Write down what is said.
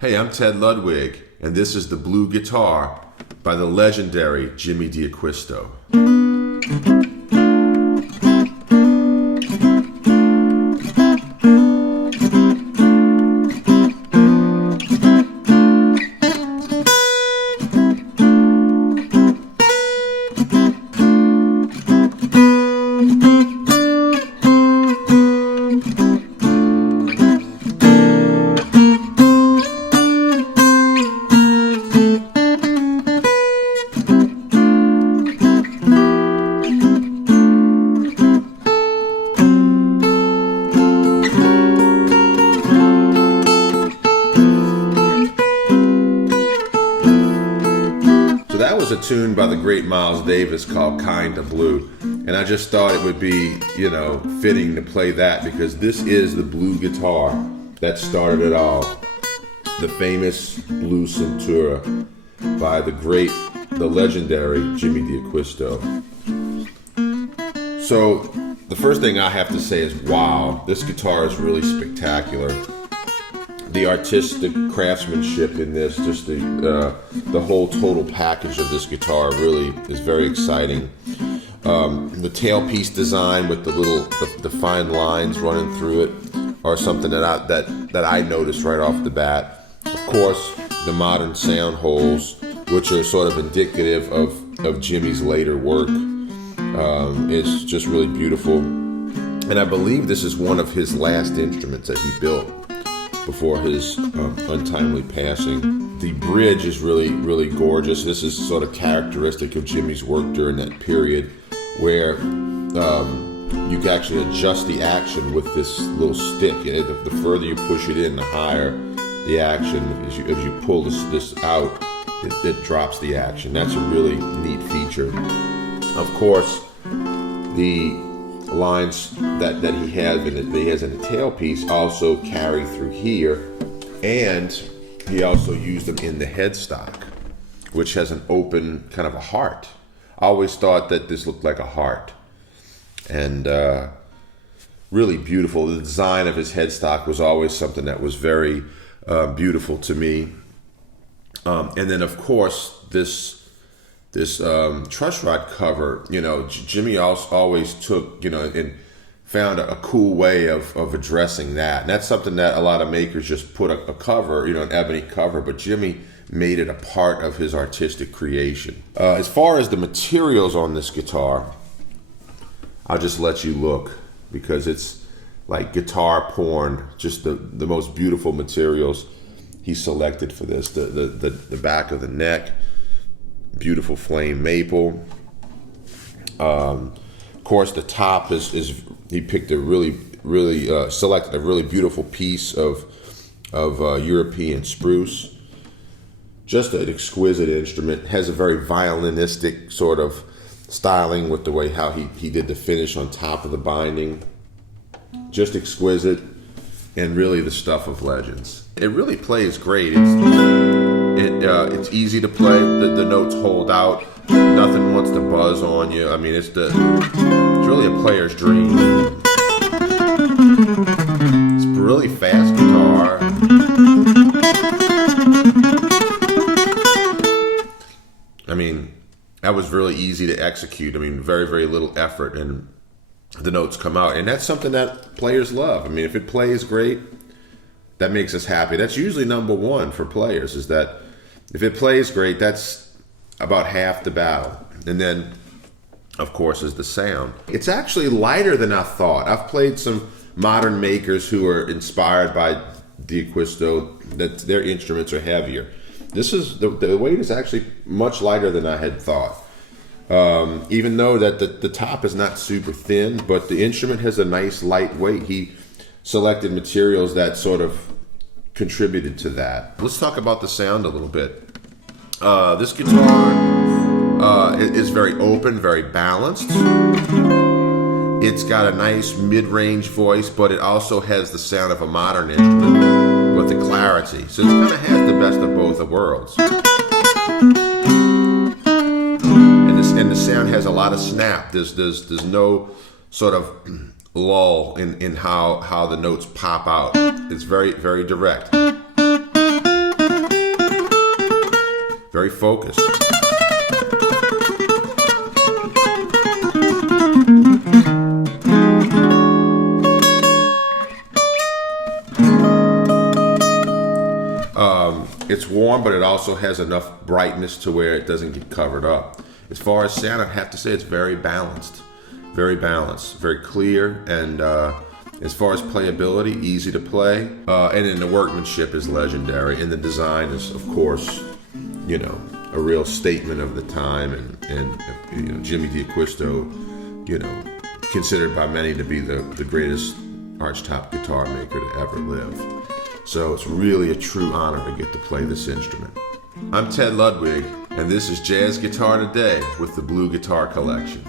Hey, I'm Ted Ludwig, and this is the Blue Guitar by the legendary Jimmy D'Acquisto. That was a tune by the great Miles Davis called Kinda Blue, and I just thought it would be, fitting to play that because this is the blue guitar that started it all. The famous blue Centura by the legendary Jimmy D'Acquisto. So the first thing I have to say is, wow, this guitar is really spectacular. The artistic craftsmanship in this, just the whole total package of this guitar really is very exciting. The tailpiece design with the fine lines running through it are something that I noticed right off the bat. Of course, the modern sound holes, which are sort of indicative of Jimmy's later work, is just really beautiful. And I believe this is one of his last instruments that he built before his untimely passing. The bridge is really, really gorgeous. This is sort of characteristic of Jimmy's work during that period, where you can actually adjust the action with this little stick. The further you push it in, the higher the action. As you pull this out, it drops the action. That's a really neat feature. Of course, the lines that he has in the tailpiece also carry through here, and he also used them in the headstock, which has an open kind of a heart. I always thought that this looked like a heart, and really beautiful. The design of his headstock was always something that was very beautiful to me. And then of course this truss rod cover, Jimmy always took, and found a cool way of addressing that. And that's something that a lot of makers just put a cover, an ebony cover, but Jimmy made it a part of his artistic creation. As far as the materials on this guitar, I'll just let you look because it's like guitar porn, just the most beautiful materials he selected for this. The back of the neck, beautiful flame maple. Of course, the top is he picked selected a really beautiful piece of European spruce. Just an exquisite instrument. Has a very violinistic sort of styling with the way how he did the finish on top of the binding. Just exquisite, and really the stuff of legends. It really plays great. It's easy to play. The notes hold out. Nothing wants to buzz on you. I mean, it's really a player's dream. It's a really fast guitar. I mean, that was really easy to execute. I mean, very, very little effort, and the notes come out. And that's something that players love. I mean, if it plays great, that makes us happy. That's usually number one for players, is that if it plays great, that's about half the battle. And then, of course, is the sound. It's actually lighter than I thought. I've played some modern makers who are inspired by D'Acquisto, that their instruments are heavier. This is, the weight is actually much lighter than I had thought. Even though that the top is not super thin, but the instrument has a nice light weight. He selected materials that sort of contributed to that. Let's talk about the sound a little bit. This guitar is very open, very balanced. It's got a nice mid-range voice, but it also has the sound of a modern instrument with the clarity. So it kind of has the best of both worlds. And the sound has a lot of snap. There's no sort of lull in how the notes pop out. It's very, very direct. focus. It's warm, but it also has enough brightness to where it doesn't get covered up. As far as sound, I'd have to say it's very balanced, very clear, and as far as playability, easy to play, and then the workmanship is legendary, and the design is, of course, you know, a real statement of the time, and you know, Jimmy D'Acquisto, you know, considered by many to be the greatest archtop guitar maker to ever live. So it's really a true honor to get to play this instrument. I'm Ted Ludwig, and this is Jazz Guitar Today with the Blue Guitar Collection.